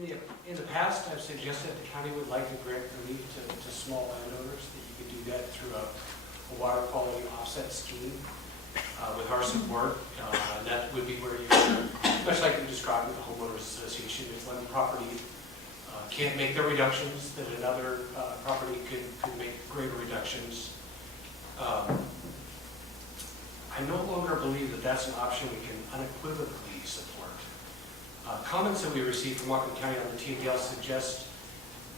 In the past, I've suggested the county would like to grant relief to small landowners, that you could do that through a water quality offset scheme with our support. And that would be where you, much like you described with the homeowners association, if one property can't make the reductions, then another property could make greater reductions. I no longer believe that that's an option we can unequivocally support. Comments that we received from Whatcom County on the TMDL suggest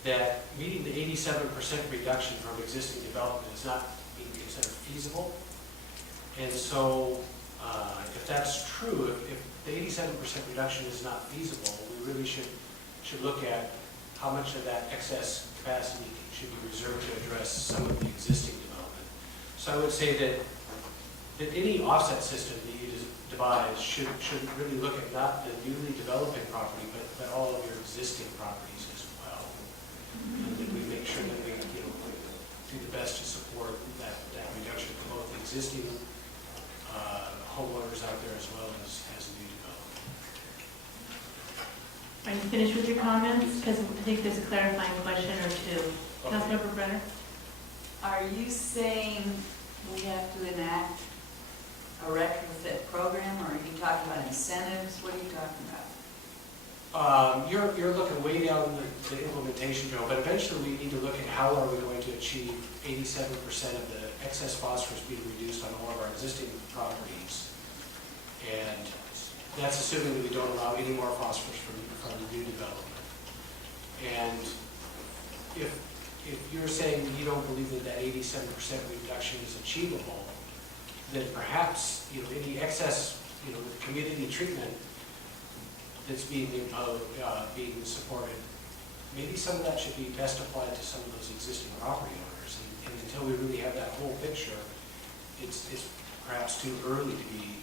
that meeting the 87% reduction from existing development is not being considered feasible. And so if that's true, if the 87% reduction is not feasible, we really should look at how much of that excess capacity should be reserved to address some of the existing development. So I would say that any offset system that you devise should really look at not the newly developing property, but all of your existing properties as well. And that we make sure that we do the best to support that reduction for both the existing homeowners out there as well as new development. Are you finished with your comments? Because I think there's a clarifying question or two. Okay. Councilmember Brenner? Are you saying we have to enact a retrofit program, or are you talking about incentives? What are you talking about? You're looking way down the implementation trail, but eventually we need to look at how are we going to achieve 87% of the excess phosphorus being reduced on all of our existing properties. And that's assuming that we don't allow any more phosphorus from the new development. And if you're saying you don't believe that 87% reduction is achievable, then perhaps any excess community treatment that's being imposed, being supported, maybe some of that should be best applied to some of those existing property owners. And until we really have that whole picture, it's perhaps too early to be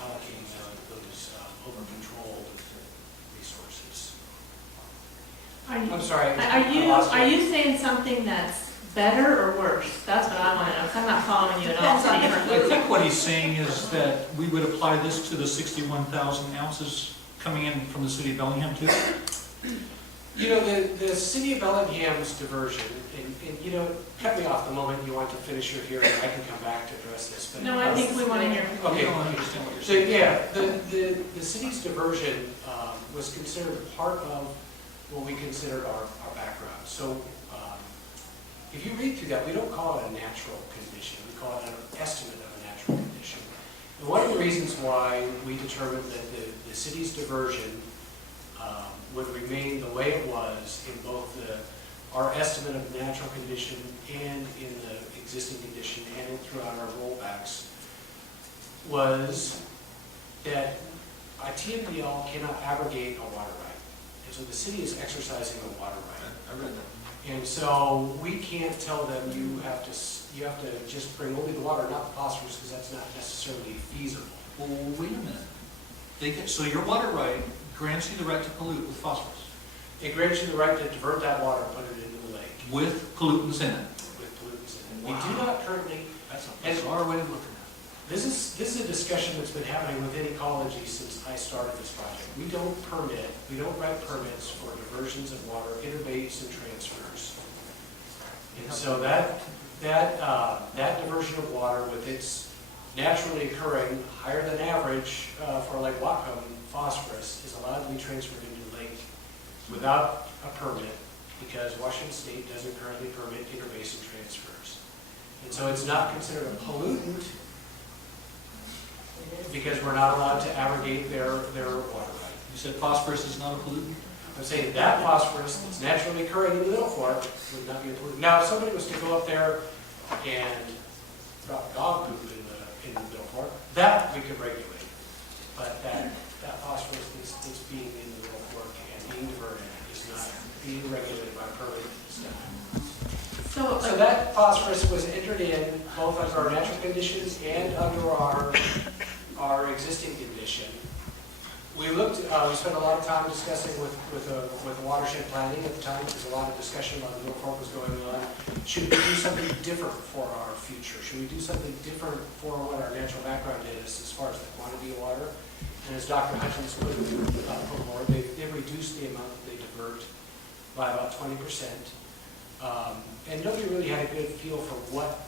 allocating those over-controlled resources. I'm sorry. Are you saying something that's better or worse? That's what I want to know, because I'm not following you at all. I think what he's saying is that we would apply this to the 61,000 ounces coming in from the city of Bellingham too? The city of Bellingham's diversion, and cut me off the moment you want to finish your hearing, I can come back to address this. But No, I think we want to hear. Okay. I don't understand what you're saying. So yeah, the city's diversion was considered part of what we considered our background. So if you read through that, we don't call it a natural condition. We call it an estimate of a natural condition. And one of the reasons why we determined that the city's diversion would remain the way it was in both our estimate of the natural condition and in the existing condition and throughout our rollbacks was that a TMDL cannot abrogate a water right. And so the city is exercising a water right. I read that. And so we can't tell them you have to just bring only the water, not the phosphorus, because that's not necessarily feasible. Well, wait a minute. So your water right grants you the right to pollute with phosphorus? It grants you the right to divert that water and put it into the lake. With pollutants in it? With pollutants in it. Wow. We do not currently. That's a bizarre way of looking at it. This is a discussion that's been happening within Ecology since I started this project. We don't write permits for diversions of water, interbates and transfers. And so that diversion of water with its naturally occurring higher than average for Lake Whatcom phosphorus is allowed to be transferred into the lake without a permit because Washington State doesn't currently permit interbasin transfers. And so it's not considered a pollutant because we're not allowed to abrogate their water right. You said phosphorus is not a pollutant? I'm saying that phosphorus that's naturally occurring in the middle fork would not be a pollutant. Now, if somebody was to go up there and drop dog poop in the middle fork, that we could regulate. But that phosphorus that's being in the middle fork and being diverted is not being regulated by permit stuff. So that phosphorus was entered in both under our natural conditions and under our existing condition. We spent a lot of time discussing with watershed planning at the time, because a lot of discussion about the middle fork was going on. Should we do something different for our future? Should we do something different for what our natural background is as far as the quantity of water? And as Dr. Hutchins put forward, they've reduced the amount that they divert by about 20%. And nobody really had a good feel for what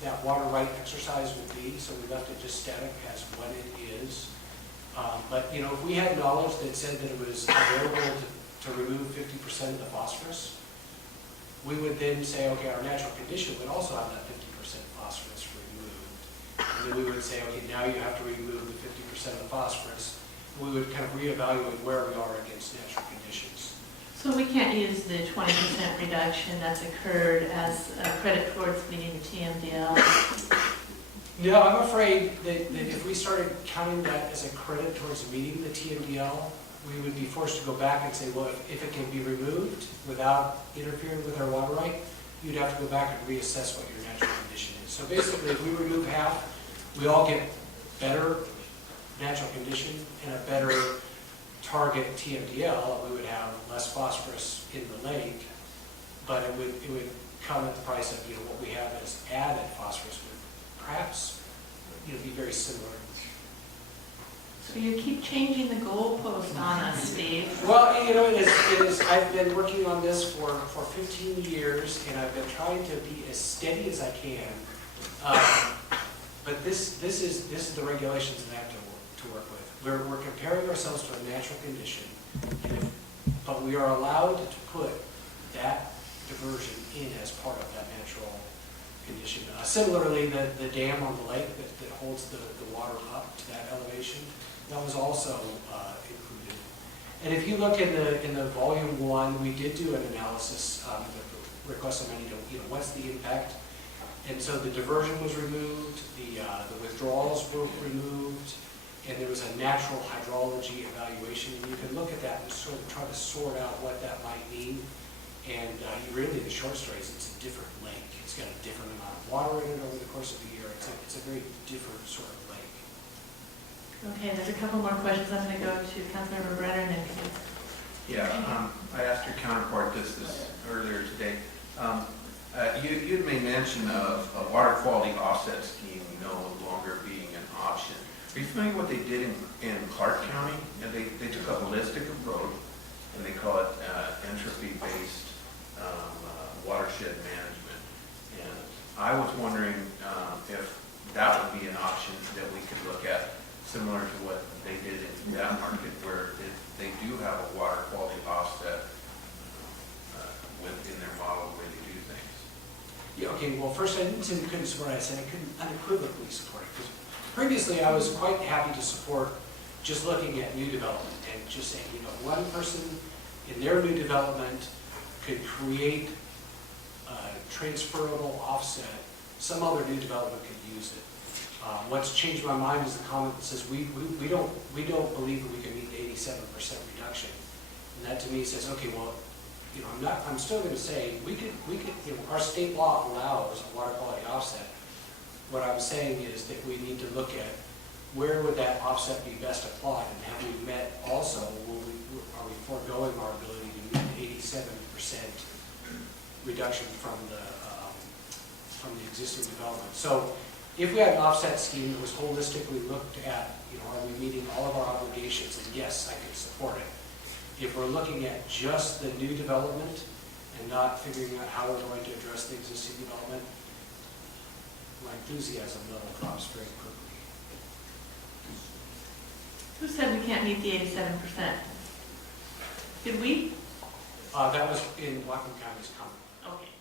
that water right exercise would be, so we left it just static as what it is. But, you know, if we had knowledge that said that it was available to remove 50% of the phosphorus, we would then say, okay, our natural condition would also have that 50% phosphorus removed. And then we would say, okay, now you have to remove the 50% of the phosphorus. We would kind of reevaluate where we are against natural conditions. So we can't use the 20% reduction that's occurred as a credit towards meeting the TMDL? No, I'm afraid that if we started counting that as a credit towards meeting the TMDL, we would be forced to go back and say, well, if it can be removed without interfering with our water right, you'd have to go back and reassess what your natural condition is. So basically, if we remove half, we all get better natural condition and a better target TMDL. We would have less phosphorus in the lake, but it would come at the price of, you know, what we have as added phosphorus would perhaps, you know, be very similar. So you keep changing the goalpost on us, Steve. Well, you know, it is, I've been working on this for 15 years, and I've been trying to be as steady as I can. But this is the regulations that I have to work with. We're comparing ourselves to a natural condition, but we are allowed to put that diversion in as part of that natural condition. Similarly, the dam on the lake that holds the water up to that elevation, that was also included. And if you look in the volume 1, we did do an analysis, the request of money to, you know, what's the impact. And so the diversion was removed, the withdrawals were removed, and there was a natural hydrology evaluation. And you can look at that and sort of try to sort out what that might mean. And really, the short story is it's a different lake. It's got a different amount of water in it over the course of the year. It's a very different sort of lake. Okay, there's a couple more questions. I'm going to go to Councilmember Brenner and then Keith. Yeah, I asked your counterpart this earlier today. You'd made mention of a water quality offset scheme no longer being an option. Are you familiar with what they did in Clark County? You know, they took a holistic approach, and they call it entropy-based watershed management. And I was wondering if that would be an option that we could look at, similar to what they did in that market, where they do have a water quality offset within their model, the way they do things. Yeah, okay, well, first I didn't say we couldn't support it. I said I couldn't unequivocally support it. Because previously I was quite happy to support just looking at new development and just saying, you know, one person in their new development could create a transferable offset. Some other new development could use it. What's changed my mind is the comment that says we don't believe that we can meet the 87% reduction. And that to me says, okay, well, you know, I'm still going to say we could, you know, our state law allows a water quality offset. What I'm saying is that we need to look at where would that offset be best applied, and have we met also, are we foregoing our ability to meet 87% reduction from the existing development. So if we had an offset scheme that was holistically looked at, you know, are we meeting all of our obligations, and yes, I can support it. If we're looking at just the new development and not figuring out how we're going to address the existing development, my enthusiasm level drops very quickly. Who said we can't meet the 87%? Did we? That was in Whatcom County's comment. Okay.